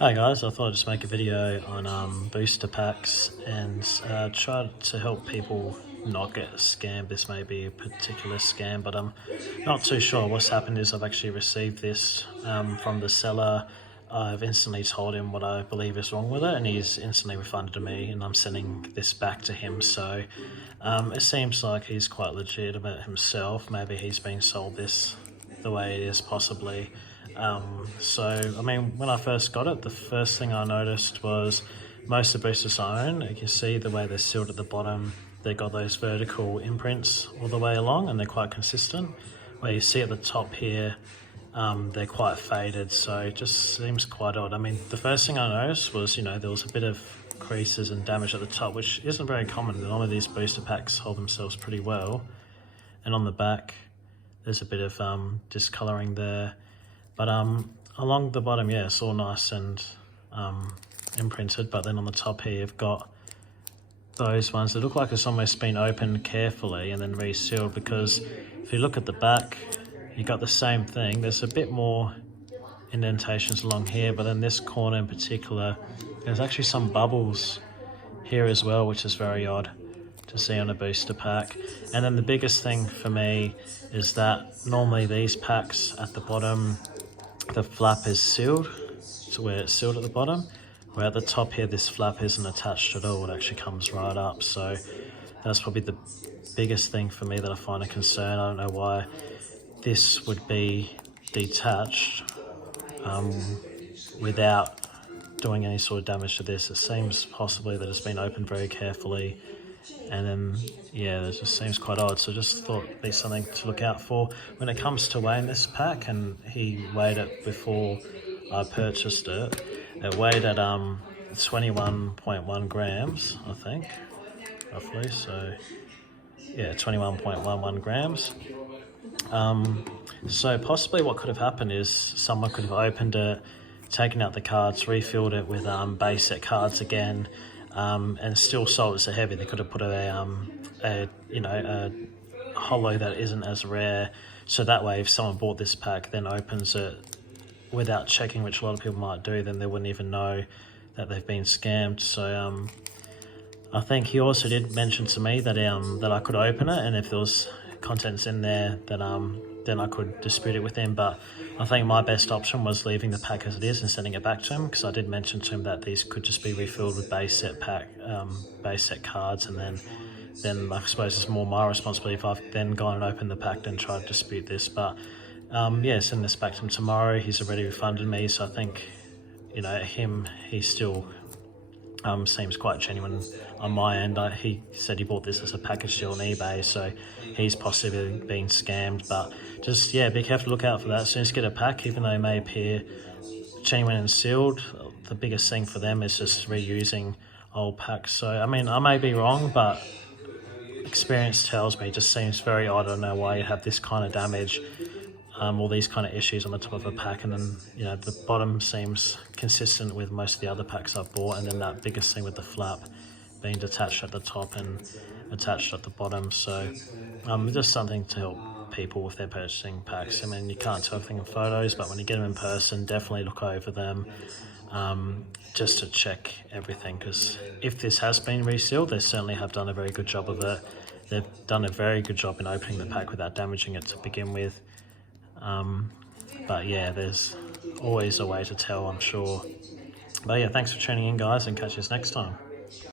Hi guys, I thought I'd just make a video on booster packs and try to help people not get scammed. This may be a particular scam, but I'm not too sure. What's happened is I've actually received this from the seller. I've instantly told him what I believe is wrong with it, and he's instantly refunded me, and I'm sending this back to him. So it seems like he's quite legitimate himself. Maybe he's been sold this the way it is, possibly. I mean, when I first got it, the first thing I noticed was most of the boosters I own, you can see the way they're sealed at the bottom. They've got those vertical imprints all the way along, and they're quite consistent. Where you see at the top here, they're quite faded, so it just seems quite odd. I mean, the first thing I noticed was, there was a bit of creases and damage at the top, which isn't very common. A lot of these booster packs hold themselves pretty well. And on the back, there's a bit of discoloring there. But along the bottom, yeah, it's all nice and imprinted, but then on the top here you've got those ones that look like it's almost been opened carefully and then resealed, because if you look at the back, you got the same thing. There's a bit more indentations along here, but in this corner in particular, there's actually some bubbles here as well, which is very odd to see on a booster pack. And then the biggest thing for me is that normally these packs at the bottom, the flap is sealed, so where it's sealed at the bottom, where at the top here this flap isn't attached at all, it actually comes right up. So that's probably the biggest thing for me that I find a concern. I don't know why this would be detached without doing any sort of damage to this. It seems possibly that it's been opened very carefully, and then yeah, it just seems quite odd. So just thought it'd be something to look out for when it comes to weighing this pack. And he weighed it before I purchased it. It weighed at 21.1 grams, I think, roughly. So yeah, 21.11 grams. So possibly what could have happened is someone could have opened it, taken out the cards, refilled it with base set cards again, and still sold it so heavy. They could have put a holo that isn't as rare, so that way if someone bought this pack then opens it without checking, which a lot of people might do, then they wouldn't even know that they've been scammed. So I think he also did mention to me that that I could open it, and if there was contents in there that then I could dispute it with him. But I think my best option was leaving the pack as it is and sending it back to him, because I did mention to him that these could just be refilled with base set cards, and then I suppose it's more my responsibility if I've then gone and opened the pack and tried to dispute this. But yeah, send this back to him tomorrow. He's already refunded me, so I think he still seems quite genuine on my end. He said he bought this as a package deal on eBay, so he's possibly been scammed. But just, yeah, be careful to look out for that. As soon as you get a pack, even though it may appear genuine and sealed, the biggest thing for them is just reusing old packs. So, I mean, I may be wrong, but experience tells me it just seems very odd. I don't know why you have this kind of damage, all these kind of issues on the top of a pack, and then the bottom seems consistent with most of the other packs I've bought, and then that biggest thing with the flap being detached at the top and attached at the bottom. So just something to help people with their purchasing packs. I mean, you can't tell everything in photos, but when you get them in person, definitely look over them just to check everything, because if this has been resealed, they certainly have done a very good job of it. They've done a very good job in opening the pack without damaging it to begin with. But yeah, there's always a way to tell, I'm sure. But yeah, thanks for tuning in, guys, and catch us next time.